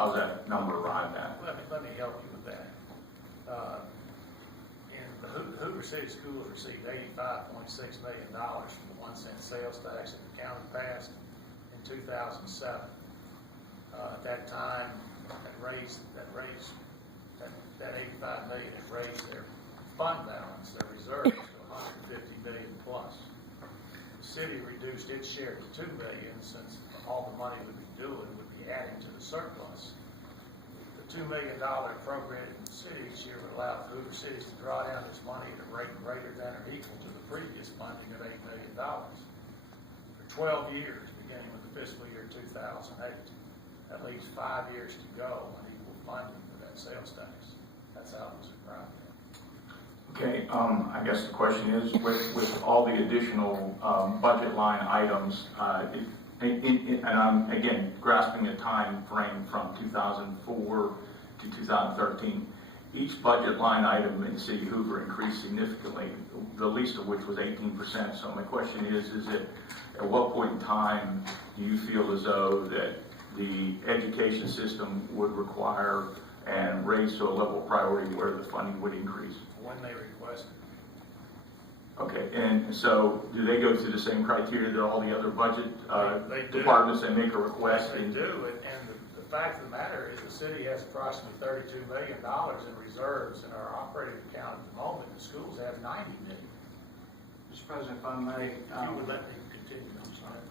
how's that number arrived at? Let me help you with that. And the Hoover City Schools received $85.6 million from the 1 cent sales tax that the county passed in 2007. At that time, that $85 million had raised their fund balance, their reserves, to $150 million plus. The city reduced its share to $2 million, since all the money we'd be doing would be adding to the surplus. The $2 million appropriated in the city each year would allow the Hoover cities to draw down this money at a rate greater than or equal to the previous funding of $8 million. For 12 years, beginning with the fiscal year 2008, that leaves 5 years to go on equal funding for that sales tax. That's how it was arrived at. Okay, I guess the question is, with all the additional budget line items, and I'm again grasping a time frame from 2004 to 2013, each budget line item in the city of Hoover increased significantly, the least of which was 18%. So my question is it, at what point in time do you feel as though that the education system would require and raise to a level of priority where the funding would increase? When they requested. Okay, and so do they go through the same criteria that all the other budget they departments that make a request? They do, and the fact of the matter is the city has approximately $32 million in reserves in our operating account at the moment. The schools have $90 million. Mr. President, if I may, If you would let me continue, I'm sorry.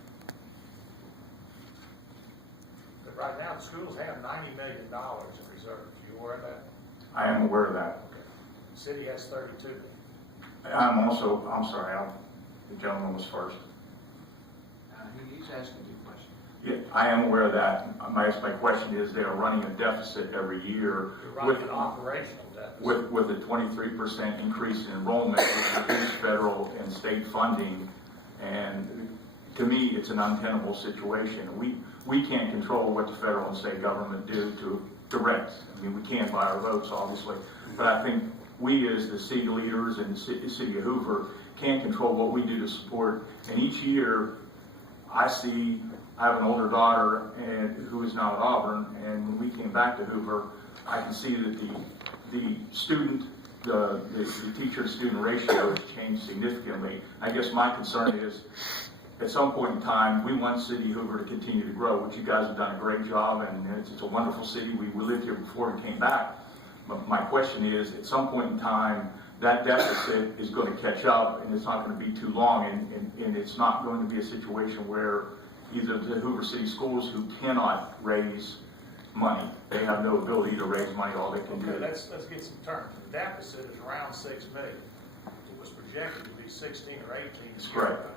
But right now, the schools have $90 million in reserves. You aware of that? I am aware of that. Okay. The city has $32 million. I'm sorry, the gentleman was first. he's asking you a question. Yeah, I am aware of that. My question is they are running a deficit every year. You're running an operational deficit. With a 23% increase in enrollment, with reduced federal and state funding, and to me, it's an untenable situation. We can't control what the federal and state government do to direct. I mean, we can't buy our votes, obviously, but I think we as the city leaders and the city of Hoover can control what we do to support. And each year, I have an older daughter who is now at Auburn, and when we came back to Hoover, I can see that the teacher-to-student ratio has changed significantly. I guess my concern is, at some point in time, we want City of Hoover to continue to grow, which you guys have done a great job, and it's a wonderful city. We lived here before we came back. But my question is, at some point in time, that deficit is going to catch up, and it's not going to be too long, and it's not going to be a situation where either the Hoover City Schools, who cannot raise money, they have no ability to raise money, all they can do. Let's get some terms. The deficit is around $6 million. It was projected to be 16 or 18. That's correct.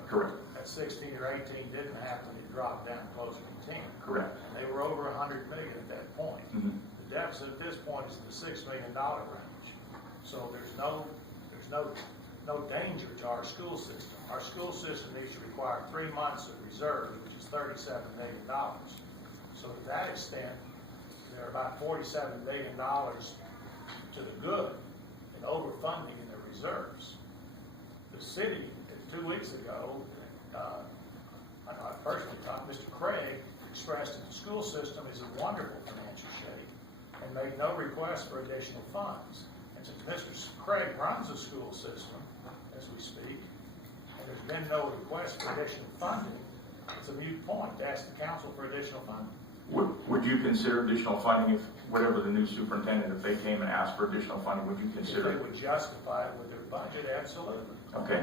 That 16 or 18 didn't happen. It dropped down closer to 10. Correct. And they were over 100 million at that point. Mm-hmm. The deficit at this point is in the $6 million range. So there's no danger to our school system. Our school system needs to require 3 months of reserves, which is $37 million. So to that extent, there are about $47 million to the good in overfunding in the reserves. The city, 2 weeks ago, I personally thought Mr. Craig expressed that the school system is in wonderful financial shape and made no request for additional funds. And since Mr. Craig runs the school system, as we speak, and there's been no request for additional funding, it's a moot point to ask the council for additional funding. Would you consider additional funding if, whatever the new superintendent, if they came and asked for additional funding, would you consider? If they would justify it with their budget, absolutely. Okay.